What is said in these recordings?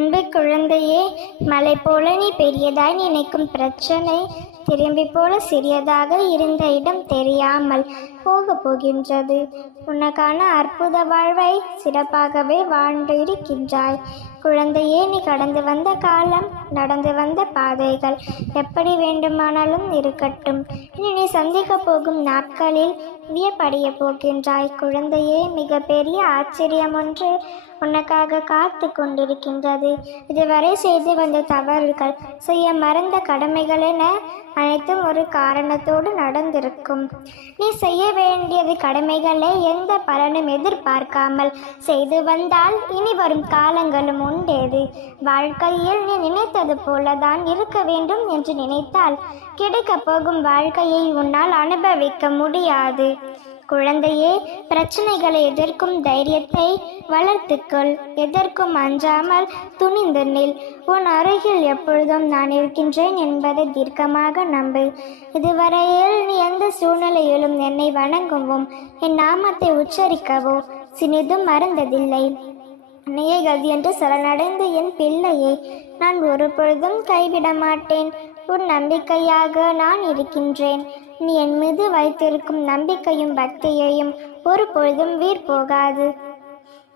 அன்பு குழந்தையே, மலை போல நீ பெரியதாய் நினைக்கும் பிரச்சனை திரும்பி போல சிறியதாக இருந்த இடம் தெரியாமல் போக போகின்றது. உனக்கான அற்புத வாழ்வை சிறப்பாகவே வாழ்ந்து இருக்கின்றாய். குழந்தையே, நீ கடந்து வந்த காலம், நடந்து வந்த பாதைகள் எப்படி வேண்டுமானாலும் இருக்கட்டும். இனி நீ சந்திக்க போகும் நாட்களில் வியப்படைய போகின்றாய். குழந்தையே, மிக பெரிய ஆச்சரியம் ஒன்று உனக்காக காத்து கொண்டிருக்கின்றது. இதுவரை செய்து வந்த தவறுகள், செய்ய மறந்த கடமைகள் என அனைத்தும் ஒரு காரணத்தோடு நடந்திருக்கும். நீ செய்ய வேண்டியது கடமைகளை எந்த பலனும் எதிர்பார்க்காமல் செய்து வந்தால் இனி வரும் காலங்களும் உண்டேது. வாழ்க்கையில் நீ நினைத்தது போலதான் இருக்க வேண்டும் என்று நினைத்தால் கிடைக்கப் போகும் வாழ்க்கையை உன்னால் அனுபவிக்க முடியாது. குழந்தையே, பிரச்சனைகளை எதிர்க்கும் தைரியத்தை வளர்த்துக்கொள். எதற்கும் அஞ்சாமல் துணிந்து நில். உன் அருகில் எப்பொழுதும் நான் இருக்கின்றேன் என்பதை தீர்க்கமாக நம்பு. இதுவரையில் நீ எந்த சூழ்நிலையிலும் என்னை வணங்கவும் என் நாமத்தை உச்சரிக்கவோ சிறிதும் மறந்ததில்லை. நீயே கதி என்று சரணடைந்து என் பிள்ளையை நான் ஒரு பொழுதும் கைவிட மாட்டேன். உன் நம்பிக்கையாக நான் இருக்கின்றேன். நீ என் மீது வைத்திருக்கும் நம்பிக்கையும் பக்தியையும் ஒரு பொழுதும் வீண் போகாது.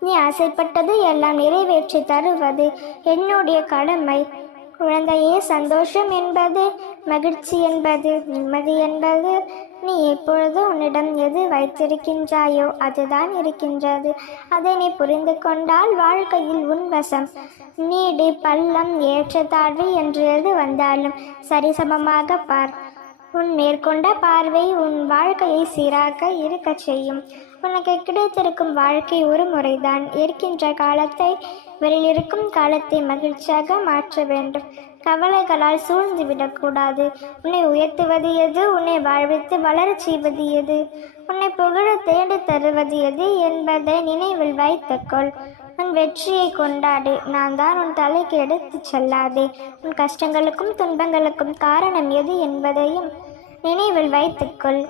நீ ஆசைப்பட்டது எல்லாம் நிறைவேற்றி தருவது என்னுடைய கடமை. குழந்தையே, சந்தோஷம் என்பது, மகிழ்ச்சி என்பது, நிம்மதி என்பது நீ எப்பொழுது உன்னிடம் எது வைத்திருக்கின்றாயோ அதுதான் இருக்கின்றது. அதை நீ புரிந்து கொண்டால் வாழ்க்கையில் உன் வசம். நீடு பள்ளம் ஏற்றத்தாழ்வு என்று எது வந்தாலும் சரிசமமாக பார். உன் மேற்கொண்ட பார்வை உன் வாழ்க்கையை சீராக இருக்க செய்யும். உனக்கு கிடைத்திருக்கும் வாழ்க்கை ஒரு முறைதான். இருக்கின்ற காலத்தை, வெளியிருக்கும் காலத்தை மகிழ்ச்சியாக மாற்ற வேண்டும். கவலைகளால் சூழ்ந்து விடக்கூடாது. உன்னை உயர்த்துவது எது, உன்னை வாழ்வித்து வளரச் செய்வது எது, உன்னை புகழ தேடி தருவது எது என்பதை நினைவில் வைத்துக்கொள். உன் வெற்றியை கொண்டாடு. நான் தான் உன் தலைக்கு எடுத்துச் செல்லாதே. உன் கஷ்டங்களுக்கும் துன்பங்களுக்கும் காரணம் எது என்பதையும் நினைவில் வைத்துக்கொள்.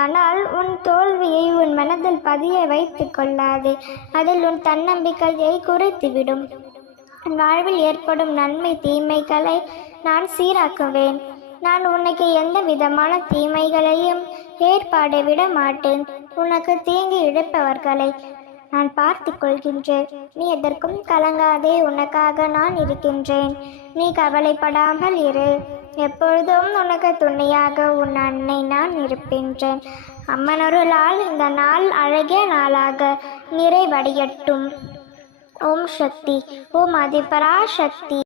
ஆனால் உன் தோல்வியை உன் மனதில் பதிய வைத்து கொள்ளாதே. அதில் உன் தன்னம்பிக்கையை குறைத்துவிடும். உன் வாழ்வில் ஏற்படும் நன்மை தீமைகளை நான் சீராக்குவேன். நான் உனக்கு எந்த விதமான தீமைகளையும் ஏற்பாடு விட மாட்டேன். உனக்கு தீங்கு இழைப்பவர்களை நான் பார்த்து கொள்கின்றேன். நீ எதற்கும் கலங்காதே. உனக்காக நான் இருக்கின்றேன். நீ கவலைப்படாமல் இரு. எப்பொழுதும் உனக்கு துணையாக உன் அன்னை நான் இருக்கின்றேன். அம்மனருளால் இந்த நாள் அழகிய நாளாக நிறைவடையட்டும். ஓம் சக்தி. ஓம் ஆதிபராசக்தி.